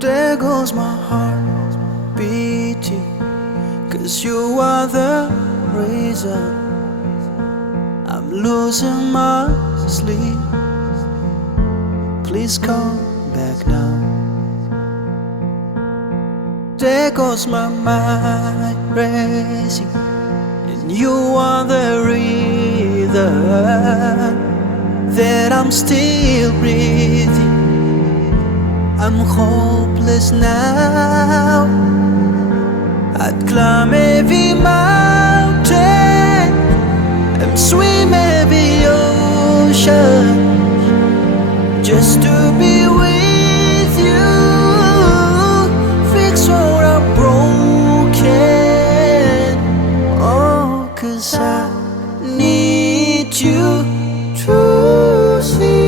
There goes my heart beating, 'cause you are the reason I'm losing my sleep. Please come back now. There goes my mind racing, and you are the reason that I'm still breathing. I'm hopeless now. I'd climb every mountain and swim every ocean just to be with you. Fix what I'm broken. Oh, 'cause I need you to see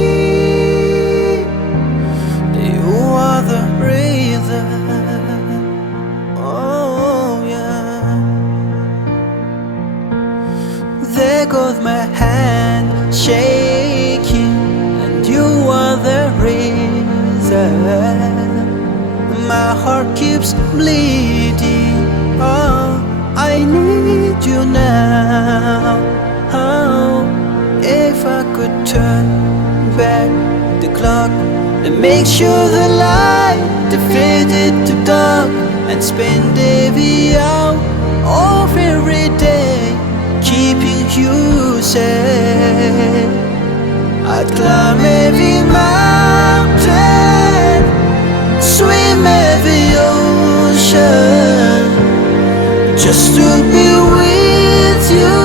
the reason. Oh yeah. There goes my hand shaking, and you are the reason. My heart keeps bleeding. Oh, I need you now. Oh, if I could turn back the clock and make sure the light defeated to dark, and spend every hour of every day keeping you safe. I'd climb every mountain, swim every ocean just to be with you.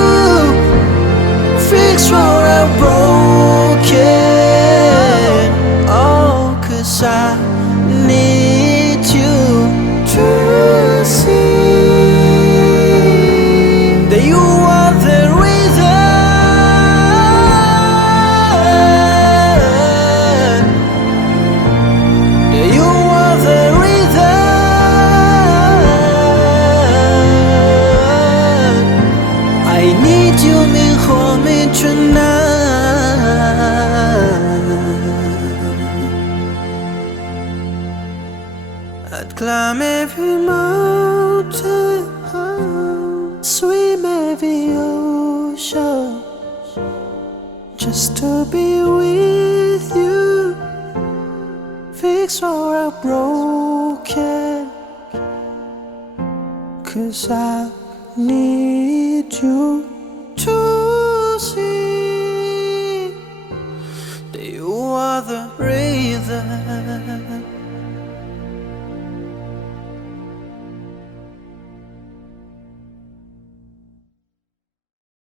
Fix what I'm broken. Oh, 'cause I need you to see that you are the reason. That you are the reason. I need you, me homie, tonight. I'd climb every mountain, swim every ocean just to be with you. Fix what I'm broken, 'cause I need you to see that you are the reason.